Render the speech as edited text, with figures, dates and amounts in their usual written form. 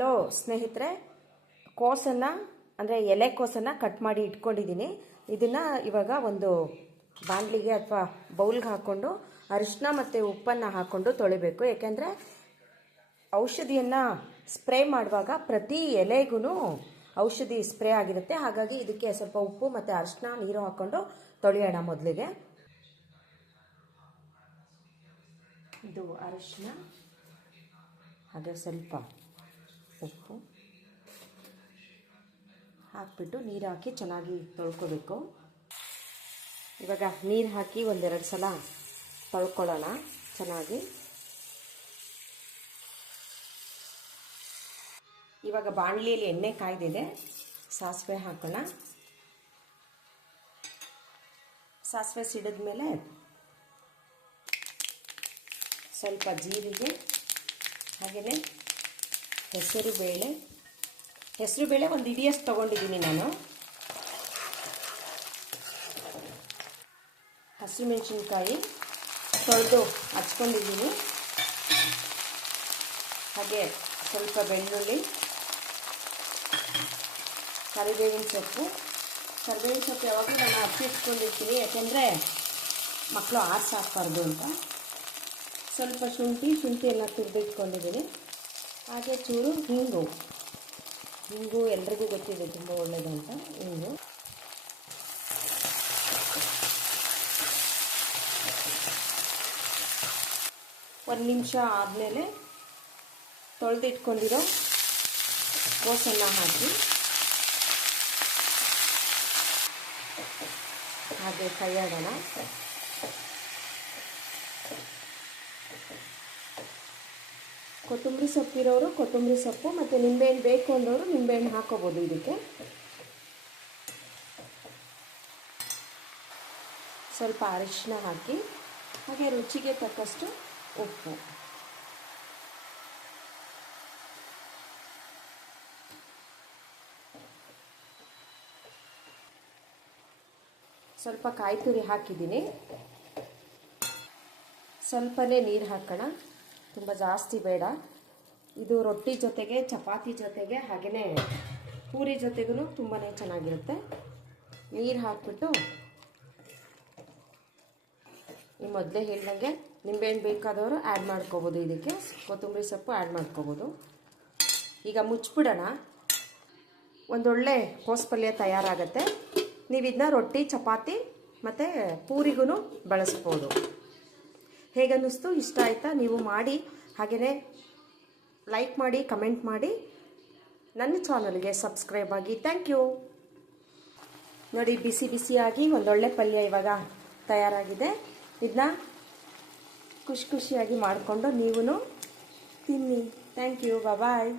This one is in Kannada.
ಹಲೋ ಸ್ನೇಹಿತರೆ, ಕೋಸನ್ನು ಅಂದರೆ ಎಲೆಕೋಸನ್ನು ಕಟ್ ಮಾಡಿ ಇಟ್ಕೊಂಡಿದ್ದೀನಿ. ಇದನ್ನು ಇವಾಗ ಒಂದು ಬಾಣಲಿಗೆ ಅಥವಾ ಬೌಲ್ಗೆ ಹಾಕ್ಕೊಂಡು ಅರಿಶಿನ ಮತ್ತು ಉಪ್ಪನ್ನು ಹಾಕ್ಕೊಂಡು ತೊಳಿಬೇಕು. ಏಕೆಂದರೆ ಔಷಧಿಯನ್ನು ಸ್ಪ್ರೇ ಮಾಡುವಾಗ ಪ್ರತಿ ಎಲೆಗೂ ಔಷಧಿ ಸ್ಪ್ರೇ ಆಗಿರುತ್ತೆ. ಹಾಗಾಗಿ ಇದಕ್ಕೆ ಸ್ವಲ್ಪ ಉಪ್ಪು ಮತ್ತು ಅರಿಶಿನ ನೀರು ಹಾಕ್ಕೊಂಡು ತೊಳೆಯೋಣ. ಮೊದಲಿಗೆ ಇದು ಅರಿಶಿನ, ಹಾಗೆ ಸ್ವಲ್ಪ ಉಪ್ಪು ಹಾಕಿಬಿಟ್ಟು ನೀರು ಹಾಕಿ ಚೆನ್ನಾಗಿ ತೊಳ್ಕೊಬೇಕು. ಇವಾಗ ನೀರು ಹಾಕಿ ಒಂದೆರಡು ಸಲ ತೊಳ್ಕೊಳ್ಳೋಣ ಚೆನ್ನಾಗಿ. ಇವಾಗ ಬಾಣಲಿಯಲ್ಲಿ ಎಣ್ಣೆ ಕಾಯ್ದಿದೆ, ಸಾಸಿವೆ ಹಾಕೋಣ. ಸಾಸಿವೆ ಸಿಡಿದ ಮೇಲೆ ಸ್ವಲ್ಪ ಜೀರಿಗೆ, ಹಾಗೆಯೇ ಹೆಸರುಬೇಳೆ ಒಂದು ಇಡಿಯಷ್ಟು ತೊಗೊಂಡಿದ್ದೀನಿ ನಾನು. ಹಸಿಮೆಣಸಿನ್ಕಾಯಿ ತೊಳೆದು ಹಚ್ಕೊಂಡಿದ್ದೀನಿ. ಹಾಗೆ ಸ್ವಲ್ಪ ಬೆಳ್ಳುಳ್ಳಿ, ಕರಿಬೇವಿನ ಸೊಪ್ಪು ಯಾವಾಗಲೂ ನಾನು ಹಚ್ಚಿಟ್ಕೊಂಡಿರ್ತೀನಿ, ಯಾಕೆಂದರೆ ಮಕ್ಕಳು ಆರಿಸಿ ಹಾಕ್ಬಾರ್ದು ಅಂತ. ಸ್ವಲ್ಪ ಶುಂಠಿಯನ್ನು ತುರಿದಿಟ್ಕೊಂಡಿದ್ದೀನಿ. ಹಾಗೆ ಚೂರು ಹಿಂಗು ಎಲ್ರಿಗೂ ಗೊತ್ತಿದೆ, ತುಂಬ ಒಳ್ಳೆಯದು ಅಂತ. ಹಿಂಗು ಒಂದು ನಿಮಿಷ ಆದಮೇಲೆ ತೊಳೆದಿಟ್ಕೊಂಡಿರೋ ಕೋಸನ್ನು ಹಾಕಿ ಹಾಗೆ ಕೈಯಾಡೋಣ. ಕೊತ್ತಂಬರಿ ಸೊಪ್ಪಿರೋರು ಕೊತ್ತಂಬರಿ ಸೊಪ್ಪು ಮತ್ತು ನಿಂಬೆಹಣ್ಣು ಬೇಕು ಅಂದವರು ನಿಂಬೆಹಣ್ಣು ಹಾಕೋಬೋದು ಇದಕ್ಕೆ. ಸ್ವಲ್ಪ ಅರಿಶಿನ ಹಾಕಿ, ಹಾಗೆ ರುಚಿಗೆ ತಕ್ಕಷ್ಟು ಉಪ್ಪು. ಸ್ವಲ್ಪ ಕಾಯಿ ತುರಿ ಹಾಕಿದ್ದೀನಿ. ಸ್ವಲ್ಪನೇ ನೀರು ಹಾಕೋಣ, ತುಂಬ ಜಾಸ್ತಿ ಬೇಡ. ಇದು ರೊಟ್ಟಿ ಜೊತೆಗೆ, ಚಪಾತಿ ಜೊತೆಗೆ, ಹಾಗೆಯೇ ಪೂರಿ ಜೊತೆಗೂ ತುಂಬಾ ಚೆನ್ನಾಗಿರುತ್ತೆ. ನೀರು ಹಾಕ್ಬಿಟ್ಟು ಈ ಮೊದಲೇ ಹೇಳ್ದಂಗೆ ನಿಂಬೆಹಣ್ಣು ಬೇಕಾದವರು ಆ್ಯಡ್ ಮಾಡ್ಕೋಬೋದು, ಇದಕ್ಕೆ ಕೊತ್ತಂಬರಿ ಸೊಪ್ಪು ಆ್ಯಡ್ ಮಾಡ್ಕೋಬೋದು. ಈಗ ಮುಚ್ಚಿಬಿಡೋಣ. ಒಂದೊಳ್ಳೆ ಕೋಸು ಪಲ್ಯ ತಯಾರಾಗುತ್ತೆ. ನೀವು ಇದನ್ನ ರೊಟ್ಟಿ, ಚಪಾತಿ ಮತ್ತು ಪೂರಿಗೂ ಬಳಸ್ಬೋದು. ಹೇಗನ್ನಿಸ್ತು, ಇಷ್ಟ ಆಯಿತಾ? ನೀವು ಮಾಡಿ, ಹಾಗೆಯೇ ಲೈಕ್ ಮಾಡಿ, ಕಮೆಂಟ್ ಮಾಡಿ, ನನ್ನ ಚಾನಲ್ಗೆ ಸಬ್ಸ್ಕ್ರೈಬ್ ಆಗಿ. Thank you. ನೋಡಿ, ಬಿಸಿ ಬಿಸಿಯಾಗಿ ಒಂದೊಳ್ಳೆ ಪಲ್ಯ ಇವಾಗ ತಯಾರಾಗಿದೆ. ಇದನ್ನ ಖುಷಿಯಾಗಿ ಮಾಡಿಕೊಂಡು ನೀವು ತಿನ್ನಿ. Thank you. ಬಾಯ್.